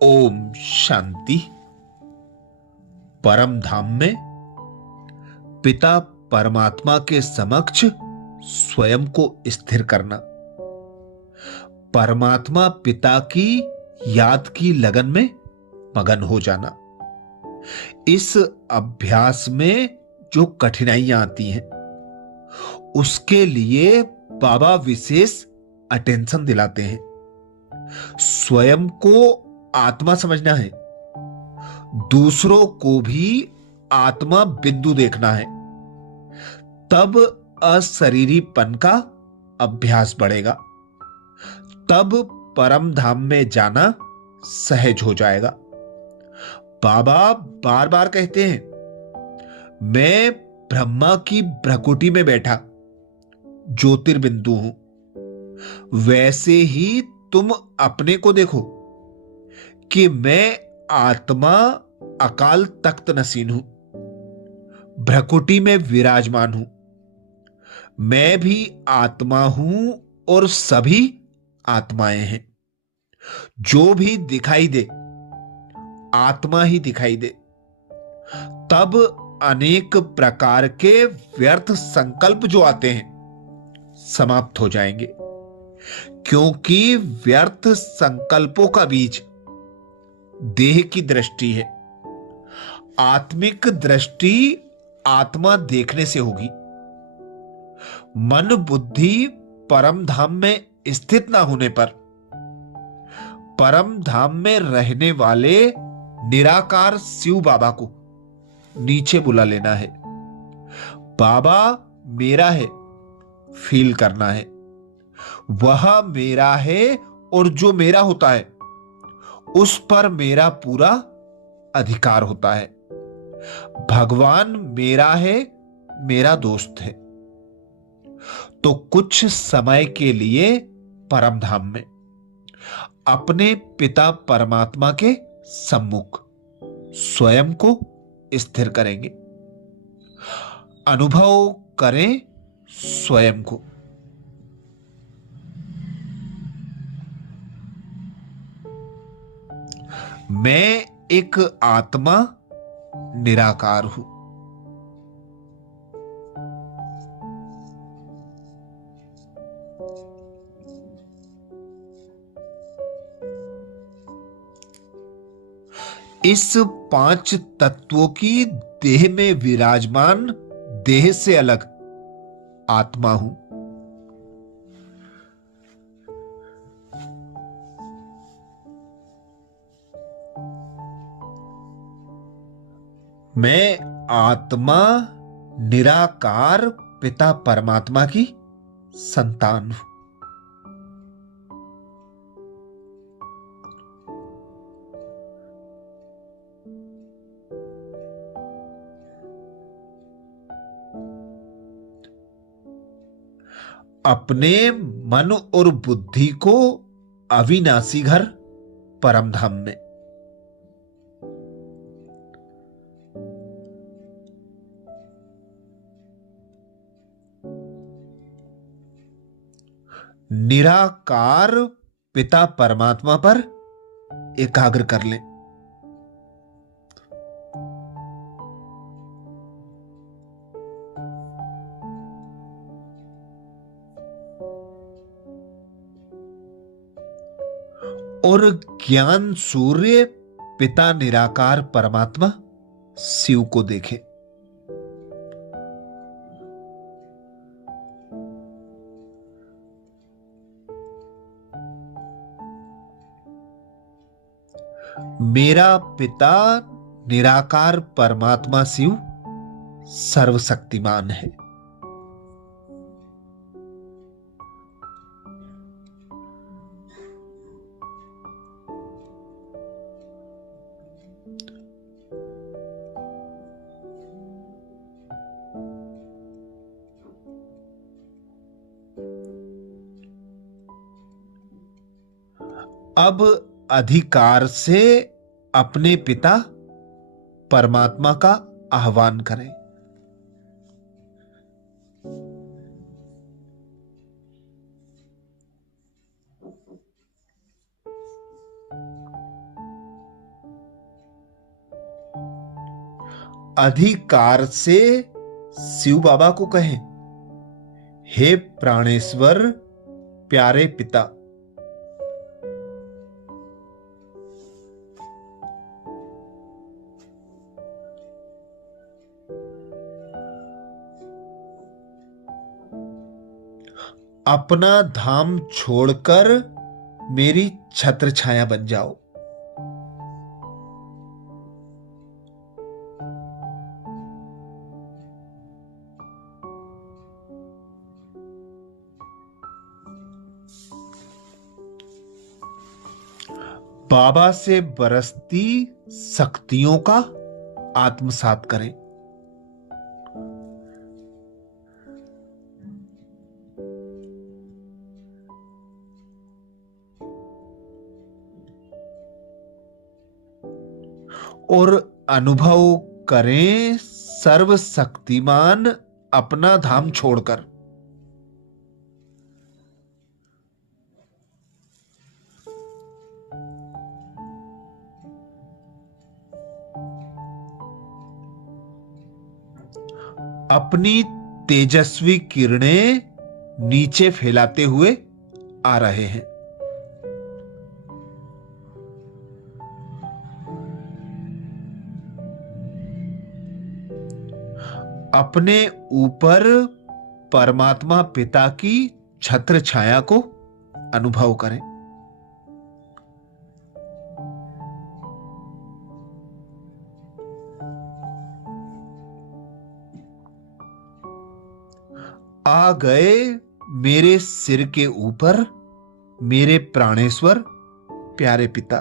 ओम शांति। परम धाम में पिता परमात्मा के समक्ष स्वयं को स्थिर करना, परमात्मा पिता की याद की लगन में मगन हो जाना। इस अभ्यास में जो कठिनाइयां आती हैं उसके लिए बाबा विशेष अटेंशन दिलाते हैं। स्वयं को आत्मा समझना है, दूसरों को भी आत्मा बिंदु देखना है, तब अशरीरीपन का अभ्यास बढ़ेगा, तब परम धाम में जाना सहज हो जाएगा। बाबा बार बार कहते हैं, मैं ब्रह्मा की भ्रकुटी में बैठा ज्योतिर्बिंदु हूं, वैसे ही तुम अपने को देखो कि मैं आत्मा अकाल तख्त नसीन हूं, भ्रकुटी में विराजमान हूं। मैं भी आत्मा हूं और सभी आत्माएं हैं। जो भी दिखाई दे आत्मा ही दिखाई दे, तब अनेक प्रकार के व्यर्थ संकल्प जो आते हैं समाप्त हो जाएंगे, क्योंकि व्यर्थ संकल्पों का बीज देह की दृष्टि है। आत्मिक दृष्टि आत्मा देखने से होगी। मन बुद्धि परम धाम में स्थित ना होने पर परम धाम में रहने वाले निराकार शिव बाबा को नीचे बुला लेना है। बाबा मेरा है, फील करना है, वह मेरा है और जो मेरा होता है उस पर मेरा पूरा अधिकार होता है। भगवान मेरा है, मेरा दोस्त है। तो कुछ समय के लिए परम धाम में अपने पिता परमात्मा के सम्मुख स्वयं को स्थिर करेंगे, अनुभव करें स्वयं को। मैं एक आत्मा निराकार हूं। इस पांच तत्वों की देह में विराजमान देह से अलग आत्मा हूं। मैं आत्मा निराकार पिता परमात्मा की संतान हूं। अपने मन और बुद्धि को अविनाशी घर परम धाम में, निराकार पिता परमात्मा पर एकाग्र कर लें। और ज्ञान सूर्य पिता निराकार परमात्मा शिव को देखें। मेरा पिता निराकार परमात्मा शिव सर्वशक्तिमान है। अब अधिकार से अपने पिता परमात्मा का आह्वान करें। अधिकार से शिव बाबा को कहें, हे प्राणेश्वर प्यारे पिता, अपना धाम छोड़कर मेरी छत्र छाया बन जाओ। बाबा से बरसती शक्तियों का आत्मसात करें। और अनुभव करें सर्वशक्तिमान अपना धाम छोड़कर अपनी तेजस्वी किरणें नीचे फैलाते हुए आ रहे हैं। अपने ऊपर परमात्मा पिता की छत्र छाया को अनुभव करें। आ गए मेरे सिर के ऊपर मेरे प्राणेश्वर प्यारे पिता।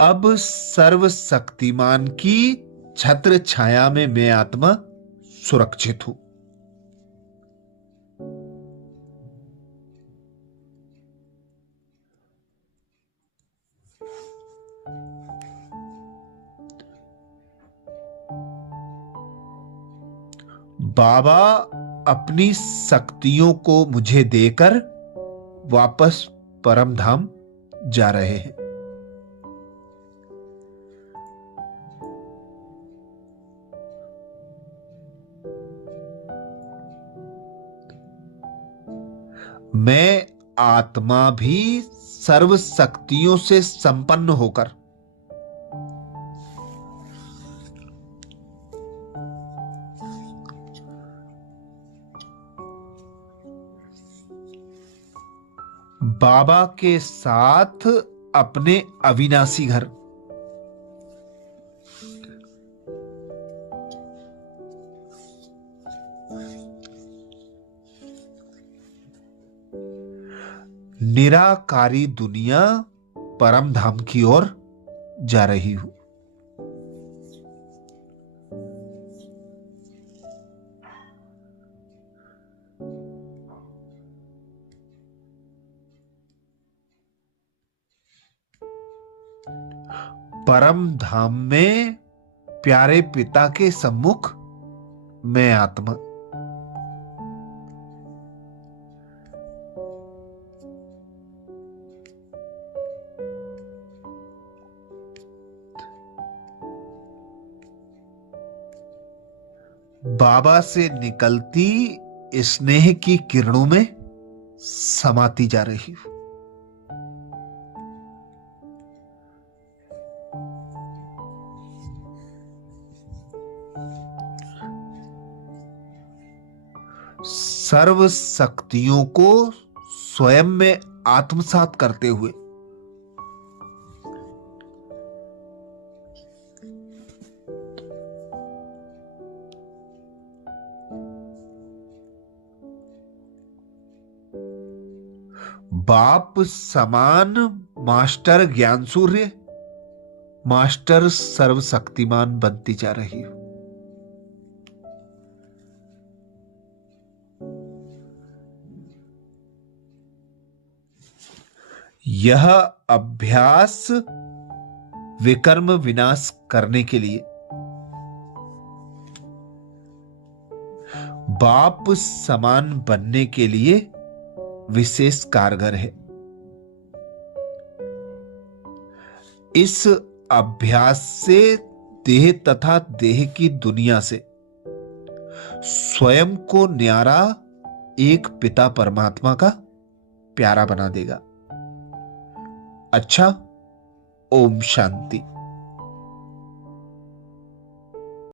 अब सर्वशक्तिमान की छत्र छाया में मैं आत्मा सुरक्षित हूं। बाबा अपनी शक्तियों को मुझे देकर वापस परम धाम जा रहे हैं। मैं आत्मा भी सर्व शक्तियों से संपन्न होकर बाबा के साथ अपने अविनाशी घर निराकारी दुनिया परम धाम की ओर जा रही हूं। परम धाम में प्यारे पिता के सम्मुख मैं आत्मा बाबा से निकलती स्नेह की किरणों में समाती जा रही हूं। सर्व शक्तियों को स्वयं में आत्मसात करते हुए बाप समान मास्टर ज्ञान सूर्य, मास्टर सर्वशक्तिमान बनती जा रही हूं। यह अभ्यास विकर्म विनाश करने के लिए बाप समान बनने के लिए विशेष कारगर है। इस अभ्यास से देह तथा देह की दुनिया से स्वयं को न्यारा एक पिता परमात्मा का प्यारा बना देगा। अच्छा, ओम शांति।